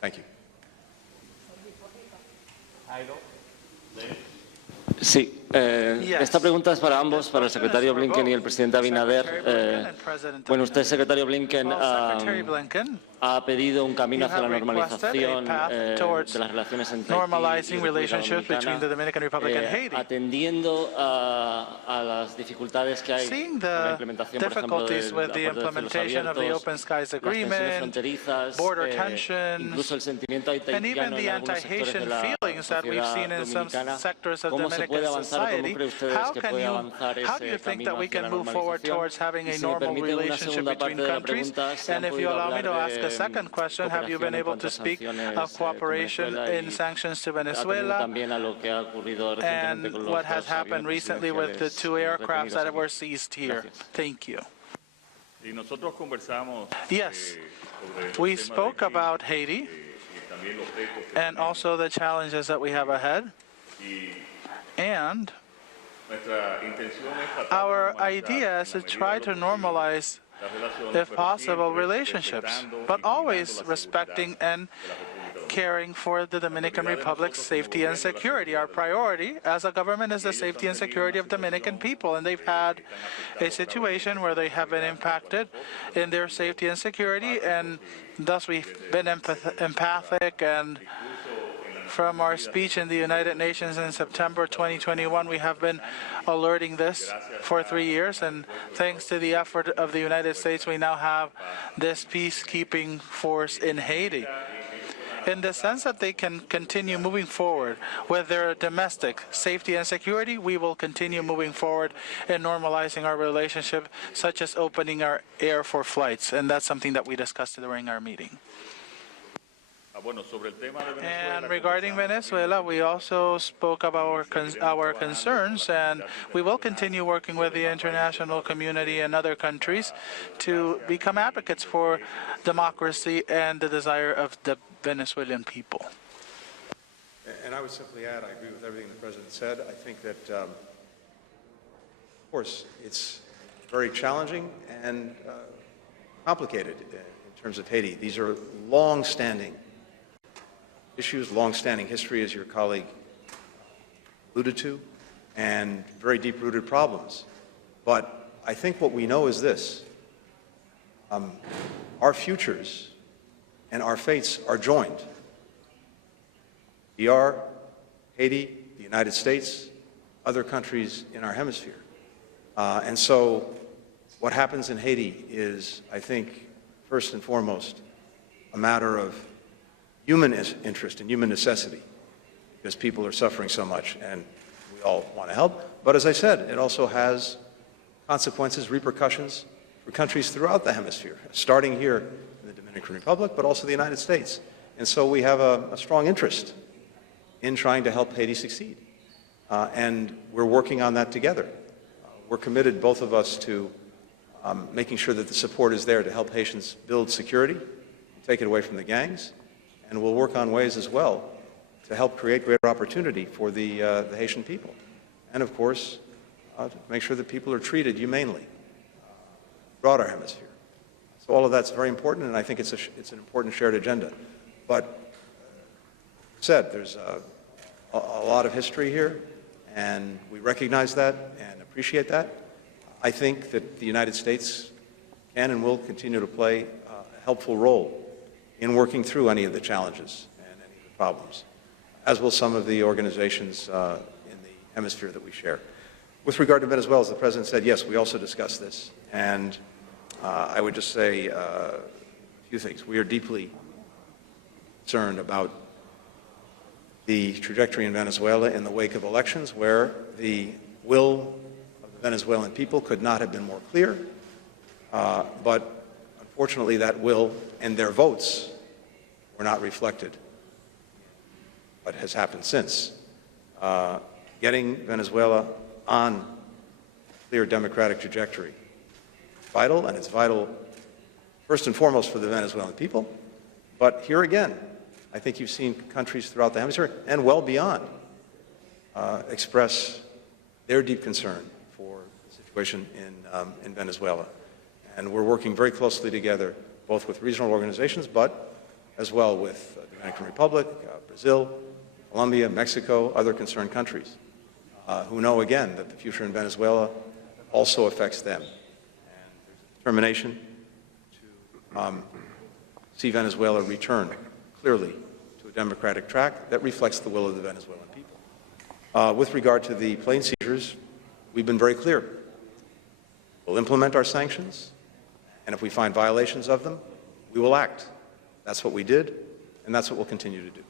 Thank you. Sí, esta pregunta es para ambos, para el secretario Blinken y el presidente Abinader. Bueno, usted, secretario Blinken, ha pedido un camino hacia la normalización de las relaciones entre Haití y República Dominicana, atendiendo a las dificultades que hay con la implementación, por ejemplo, del acuerdo de cielos abiertos, las tensiones fronterizas, incluso el sentimiento haitiano en algunos sectores de la sociedad dominicana. ¿Cómo se puede avanzar o cómo cree ustedes que puede avanzar ese camino hacia la normalización? Y si me permite una segunda parte de la pregunta, ¿se han podido hablar de cooperación en cuanto a sanciones con Venezuela, atendiendo también a lo que ha ocurrido recientemente con los dos aviones presidenciales retenidos? Y nosotros conversamos Yes, we spoke about Haiti and also the challenges that we have ahead. And our idea is to try to normalize, if possible, relationships, but always respecting and caring for the Dominican Republic's safety and security. Our priority as a government is the safety and security of Dominican people, and they've had a situation where they have been impacted in their safety and security, and thus we've been empathic. And from our speech in the United Nations in September 2021, we have been alerting this for 3 years, and thanks to the effort of the United States, we now have this peacekeeping force in Haiti. In the sense that they can continue moving forward with their domestic safety and security, we will continue moving forward in normalizing our relationship, such as opening our air for flights, and that's something that we discussed during our meeting. And regarding Venezuela, we also spoke about our concerns, and we will continue working with the international community and other countries to become advocates for democracy and the desire of the Venezuelan people. And I would simply add, I agree with everything the President said. I think that, of course, it's very challenging and complicated in terms of Haiti. These are long-standing issues, long-standing history, as your colleague alluded to, and very deep-rooted problems. But I think what we know is this. Our futures and our fates are joined. DR, Haiti, the United States, other countries in our hemisphere. And so what happens in Haiti is, I think, first and foremost, a matter of human interest and human necessity, because people are suffering so much and we all want to help. But as I said, it also has consequences, repercussions for countries throughout the hemisphere, starting here in the Dominican Republic, but also the United States. And so we have a strong interest in trying to help Haiti succeed. And we're working on that together. We're committed, both of us, to making sure that the support is there to help Haitians build security, take it away from the gangs, and we'll work on ways as well to help create greater opportunity for the Haitian people. And of course, to make sure that people are treated humanely throughout our hemisphere. So all of that's very important, and I think it's an important shared agenda. But said, there's a lot of history here, and we recognize that and appreciate that. I think that the United States can and will continue to play a helpful role in working through any of the challenges and any of the problems, as will some of the organizations in the hemisphere that we share. With regard to Venezuela, as the President said, yes, we also discussed this, and I would just say a few things. We are deeply concerned about the trajectory in Venezuela in the wake of elections, where the will of the Venezuelan people could not have been more clear, but unfortunately, that will and their votes were not reflected in what has happened since. Getting Venezuela on a clear democratic trajectory is vital, and it's vital first and foremost for the Venezuelan people. But here again, I think you've seen countries throughout the hemisphere and well beyond express their deep concern for the situation in Venezuela. And we're working very closely together, both with regional organizations, but as well with the Dominican Republic, Brazil, Colombia, Mexico, other concerned countries, who know, again, that the future in Venezuela also affects them. And there's a determination to see Venezuela return clearly to a democratic track that reflects the will of the Venezuelan people. With regard to the plane seizures, we've been very clear. We'll implement our sanctions, and if we find violations of them, we will act. That's what we did, and that's what we'll continue to do.